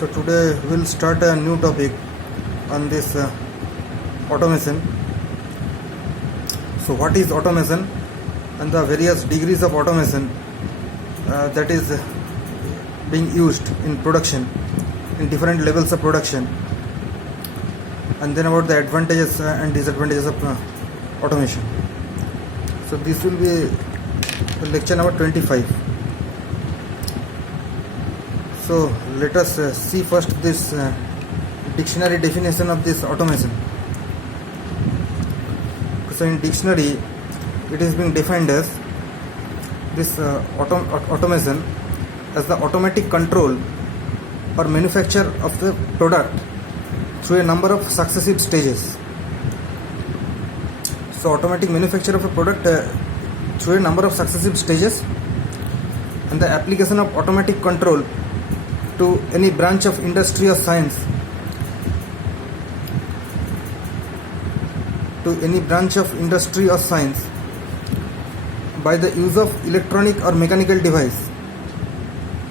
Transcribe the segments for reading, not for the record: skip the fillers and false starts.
So today we'll start a new topic on this automation. So what is automation and the various degrees of automation that is being used in production, in different levels of production, and then about the advantages and disadvantages of automation. So this will be lecture number 25. So let us see first this dictionary definition of this automation. So in dictionary it is being defined as this automation as the automatic control or manufacture of the product through a number of successive stages. So automatic manufacture of a product through a number of successive stages, and the application of automatic control to any branch of industry or science, by the use of electronic or mechanical device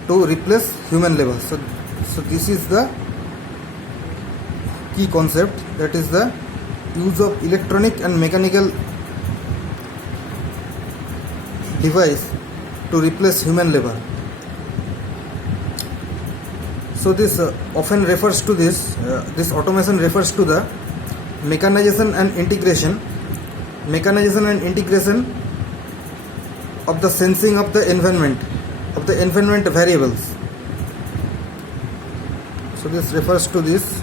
to replace human labor. So this is the key concept, that is the use of electronic and mechanical device to replace human labor. So this often refers to this automation refers to the mechanization and integration of the sensing of the environment variables. So this refers to this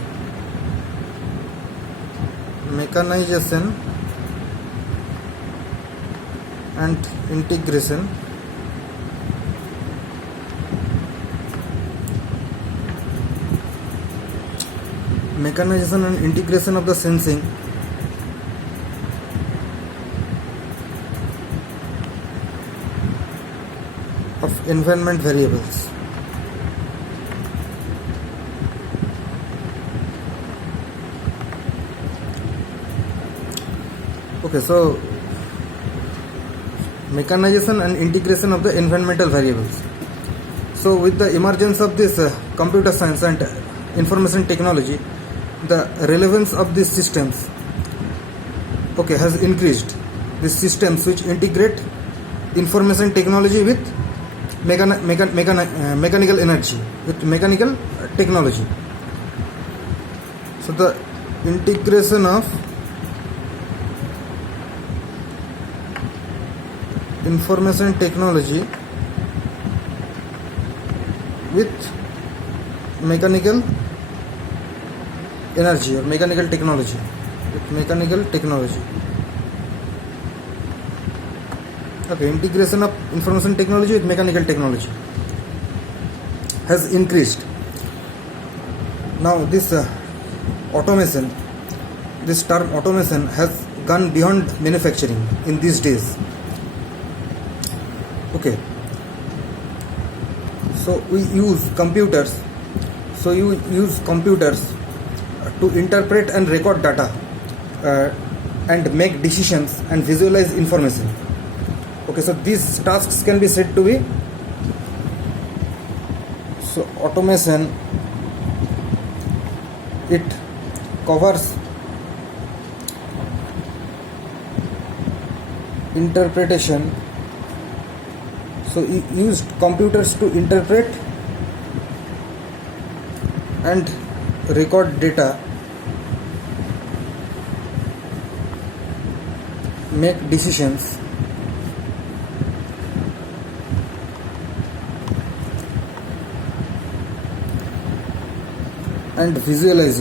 mechanization and integration of the sensing of environment variables. Okay, so mechanization and integration of the environmental variables. So with the emergence of this computer science and information technology, the relevance of these systems has increased. These systems which integrate information technology with mechanical energy, with mechanical technology. So the integration of information technology with mechanical energy or mechanical technology, integration of information technology with mechanical technology has increased. Now this automation, this term automation has gone beyond manufacturing in these days. Okay, so we use computers. So you use computers to interpret and record data and make decisions and visualize information. Okay, so these tasks can be said to be, so automation, it covers interpretation. So you used computers to interpret and record data, make decisions, and visualize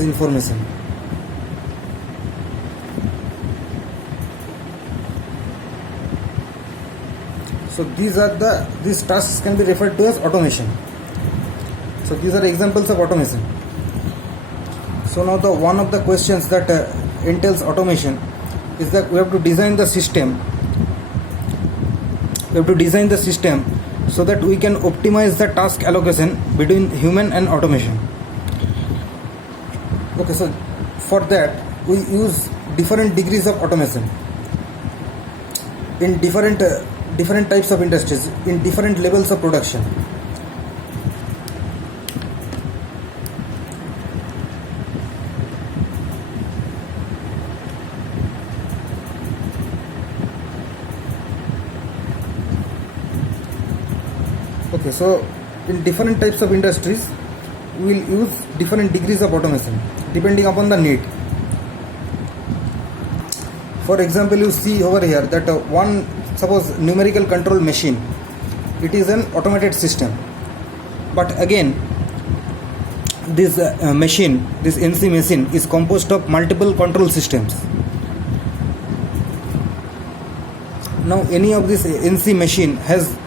information. So these tasks can be referred to as automation. So these are examples of automation. So now one of the questions that entails automation is that we have to design the system. So that we can optimize the task allocation between human and automation. Okay, so for that we use different degrees of automation in different types of industries, in different levels of production. Okay, so in different types of industries, we will use different degrees of automation depending upon the need. For example, you see over here that one, suppose numerical control machine, it is an automated system. But again, this machine, this NC machine, is composed of multiple control systems. Now, any of this NC machine has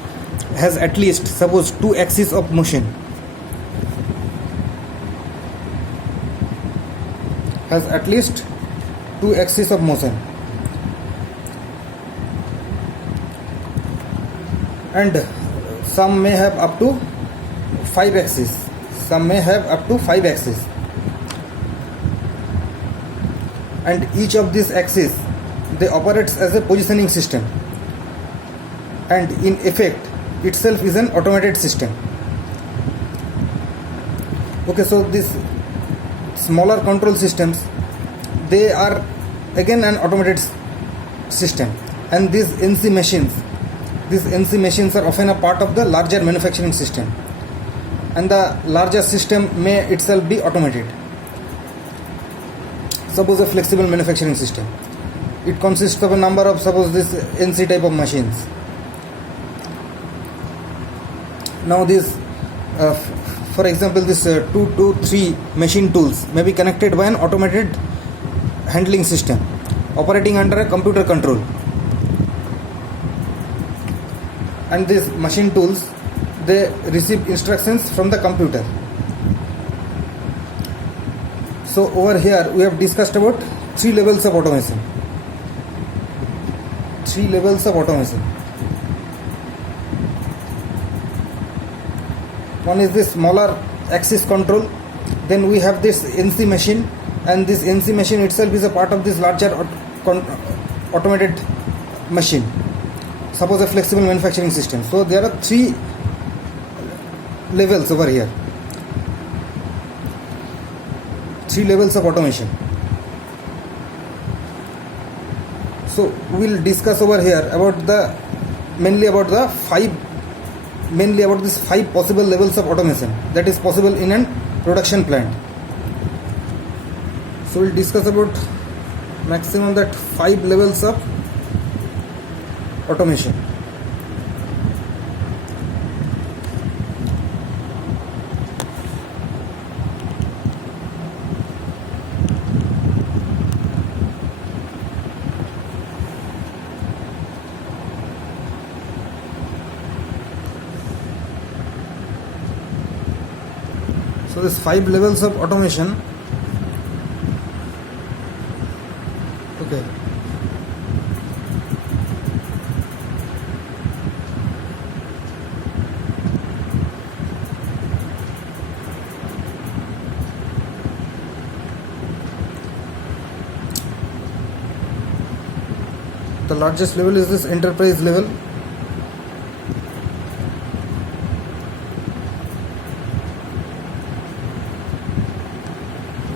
at least, suppose, 2 axes of motion. Has at least 2 axes of motion. And some may have up to 5 axes. Some may have up to 5 axes. And each of these axes, they operates as a positioning system. And in effect, itself is an automated system. Okay, so these smaller control systems, they are again an automated system. And these NC machines are often a part of the larger manufacturing system. And the larger system may itself be automated. Suppose a flexible manufacturing system. It consists of a number of, suppose, this NC type of machines. Now this, for example, this 2 to 3 machine tools may be connected by an automated handling system operating under a computer control. And these machine tools, they receive instructions from the computer. So over here we have discussed about 3 levels of automation. 3 levels of automation. One is this smaller axis control. Then we have this NC machine, and this NC machine itself is a part of this larger automated machine. Suppose a flexible manufacturing system. So there are 3 levels over here. 3 levels of automation. So we will discuss over here about mainly about these 5 possible levels of automation that is possible in a production plant. So we'll discuss about maximum that 5 levels of automation. So this 5 levels of automation. Okay. The largest level is this enterprise level.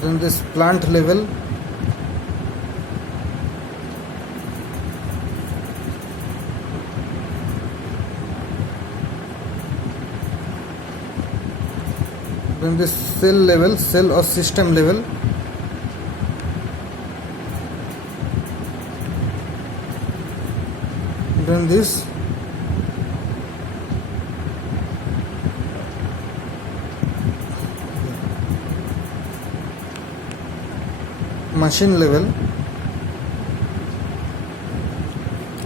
Then this plant level. Then this cell level, cell or system level. Then this machine level,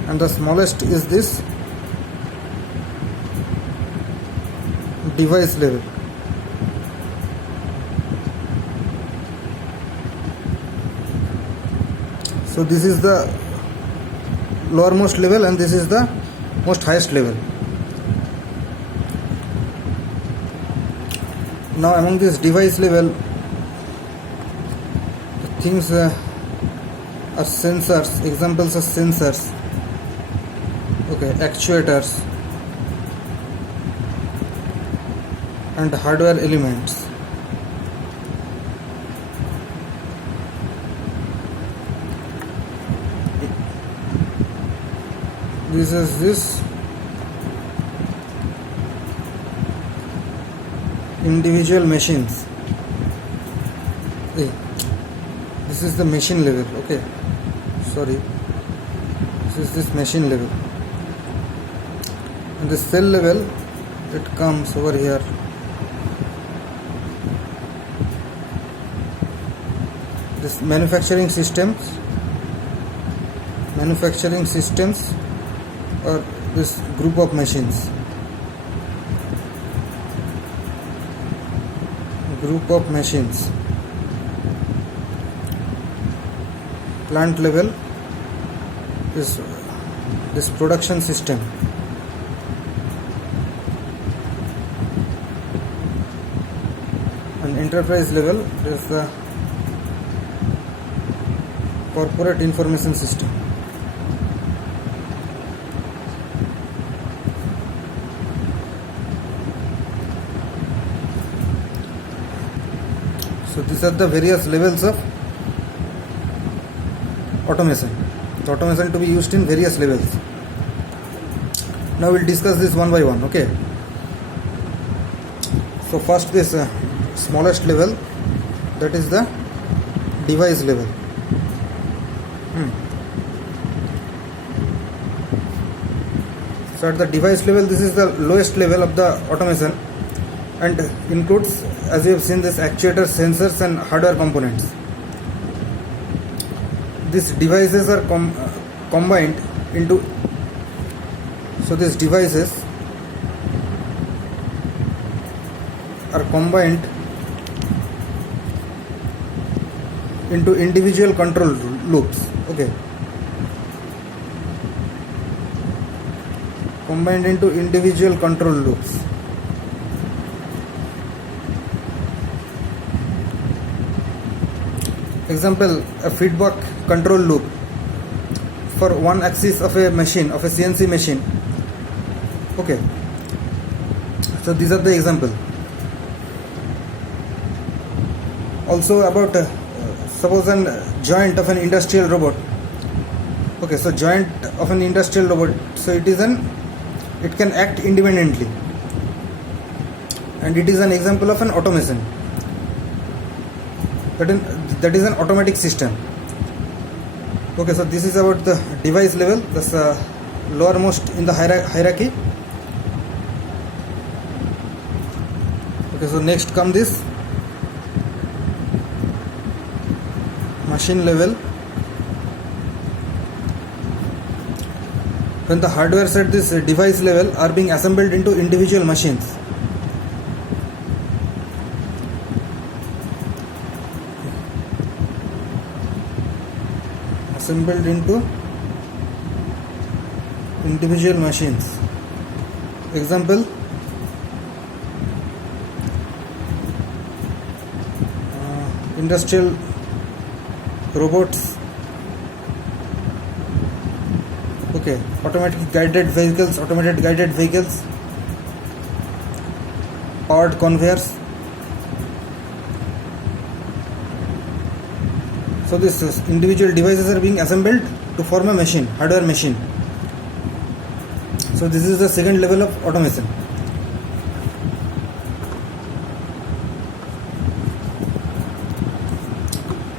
and the smallest is this device level. So this is the lowermost level and this is the most highest level. Now among this device level, things are sensors. Examples are sensors, okay, actuators and hardware elements. This is this individual machines. Hey, this is the machine level. Okay, sorry, this is this machine level, and the cell level, it comes over here. This manufacturing systems or this group of machines. Plant level is this production system. And enterprise level is the corporate information system. So these are the various levels of automation. The automation to be used in various levels. Now we'll discuss this one by one. Okay. So first, this smallest level, that is the device level. So at the device level, this is the lowest level of the automation, and includes, as you have seen, this actuators, sensors and hardware components. These devices are combined into, so these devices are combined into individual control loops. Okay, combined into individual control loops. Example, a feedback control loop for one axis of a machine, of a CNC machine. Okay, so these are the example. Also about suppose a joint of an industrial robot. Okay, so joint of an industrial robot, so it can act independently, and it is an example of an automation. That is an automatic system. Okay, so this is about the device level, that's lowermost in the hierarchy. Okay, so next come this machine level. When the hardware at this device level are being assembled into individual machines. Assembled into individual machines. Example, industrial robots. Okay, automated guided vehicles, powered conveyors. So these individual devices are being assembled to form a machine, hardware machine. So this is the second level of automation.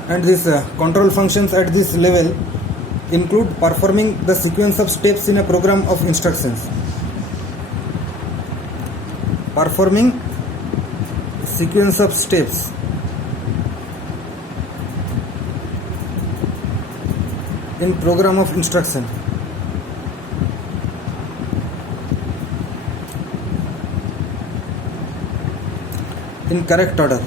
And these control functions at this level include performing the sequence of steps in a program of instructions. Performing sequence of steps in program of instruction. In correct order.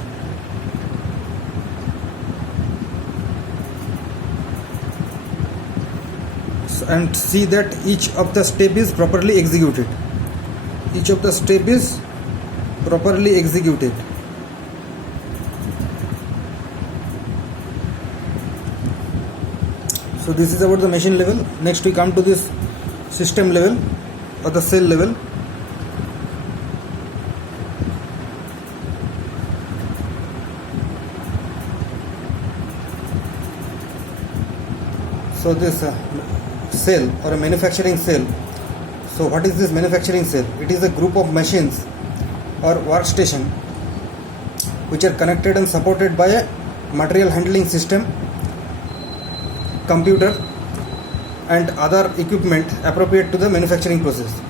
And see that each of the step is properly executed. Each of the step is properly executed. So this is about the machine level. Next we come to this system level or the cell level. So this cell or a manufacturing cell. So what is this manufacturing cell? It is a group of machines or workstation which are connected and supported by a material handling system, computer, and other equipment appropriate to the manufacturing process.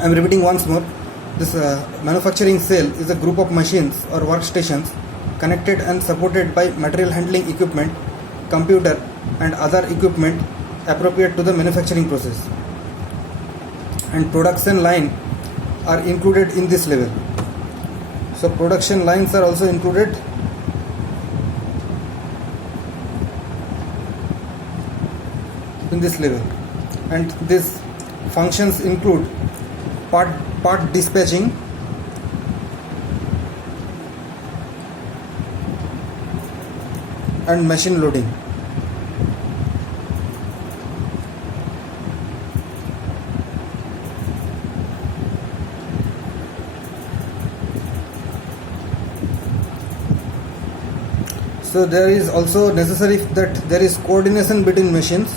I am repeating once more. This manufacturing cell is a group of machines or workstations connected and supported by material handling equipment, computer, and other equipment appropriate to the manufacturing process. And production line are included in this level. So production lines are also included in this level, and these functions include part dispatching, and machine loading. So there is also necessary that there is coordination between machines,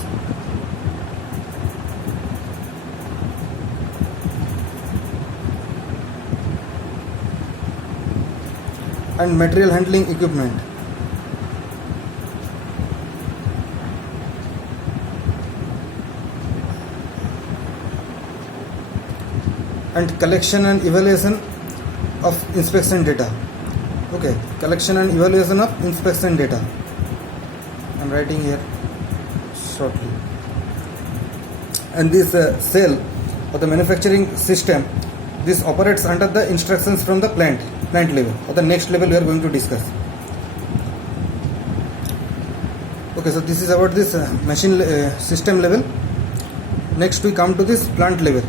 and material handling equipment. And collection and evaluation of inspection data. Okay, collection and evaluation of inspection data. I am writing here shortly. And this cell or the manufacturing system, this operates under the instructions from the plant level, or the next level we are going to discuss. Okay, so this is about this machine system level. Next we come to this plant level.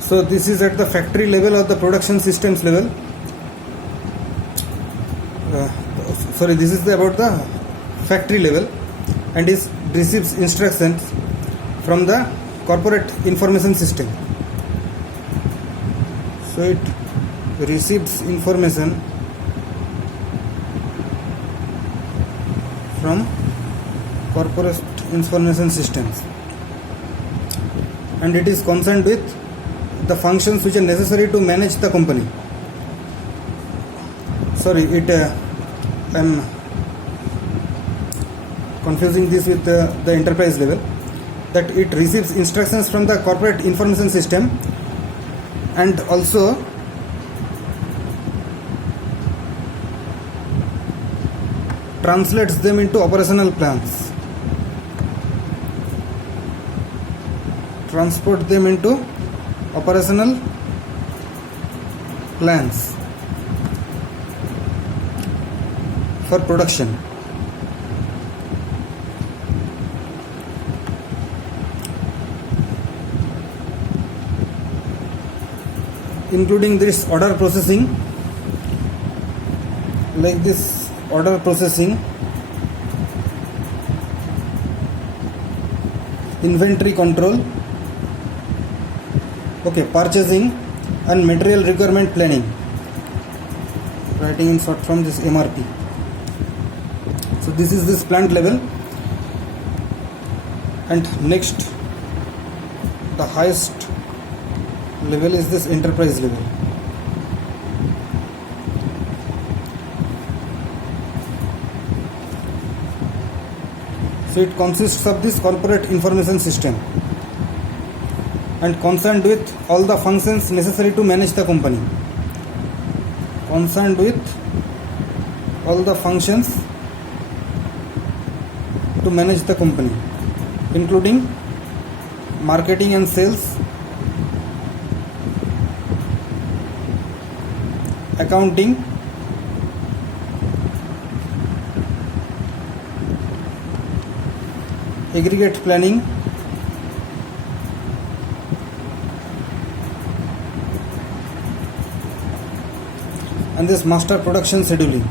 So this is at the factory level or the production systems level. This is about the factory level, and it receives instructions from the corporate information system. So it receives information from corporate information systems, and it is concerned with the functions which are necessary to manage the company. I am confusing this with the enterprise level, that it receives instructions from the corporate information system and also translates them into operational plans, transport them into operational plans for production. Including this order processing, like this order processing, inventory control, okay, purchasing, and material requirement planning, writing in short from this MRP. So this is this plant level, and next the highest level is this enterprise level. So it consists of this corporate information system and concerned with all the functions necessary to manage the company. Concerned with all the functions to manage the company, including marketing and sales, accounting, aggregate planning, and this master production scheduling.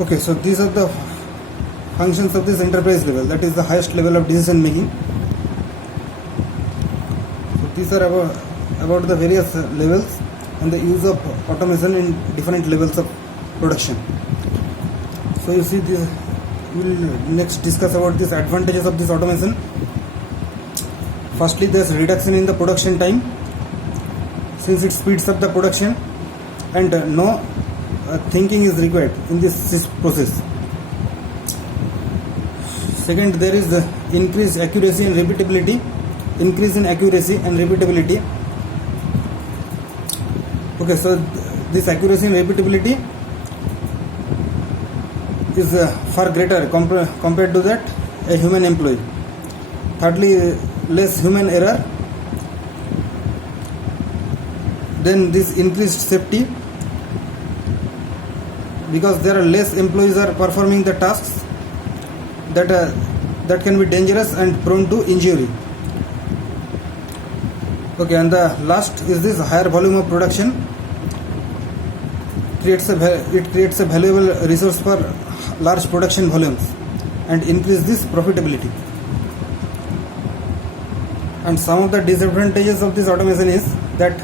Okay, so these are the functions of this enterprise level, that is the highest level of decision making. So these are about the various levels. and the use of automation in different levels of production. So you see this, we will next discuss about these advantages of this automation. Firstly, there's reduction in the production time, since it speeds up the production and no thinking is required in this process. Second, there is increased accuracy and repeatability. Increase in accuracy and repeatability. Okay, so this accuracy and repeatability is far greater compared to that a human employee. Thirdly, less human error. Then this increased safety, because there are less employees are performing the tasks that can be dangerous and prone to injury. Okay, and the last is this higher volume of production. It creates a valuable resource for large production volumes and increase this profitability. And some of the disadvantages of this automation is that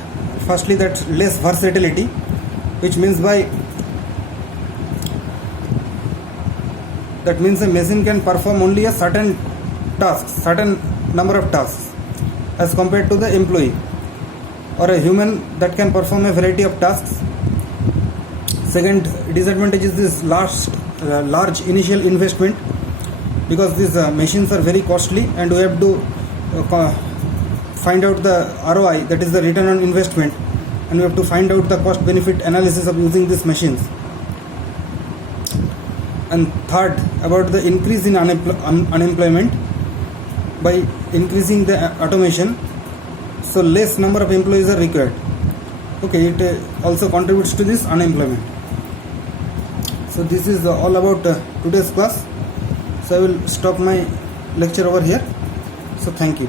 firstly, that less versatility, which means that means a machine can perform only a certain number of tasks as compared to the employee or a human that can perform a variety of tasks. Second disadvantage is this large initial investment, because these machines are very costly and we have to find out the ROI, that is the return on investment, and we have to find out the cost benefit analysis of using these machines. And third, about the increase in unemployment by increasing the automation, so less number of employees are required. Okay, it also contributes to this unemployment. So this is all about today's class. So I will stop my lecture over here. So thank you.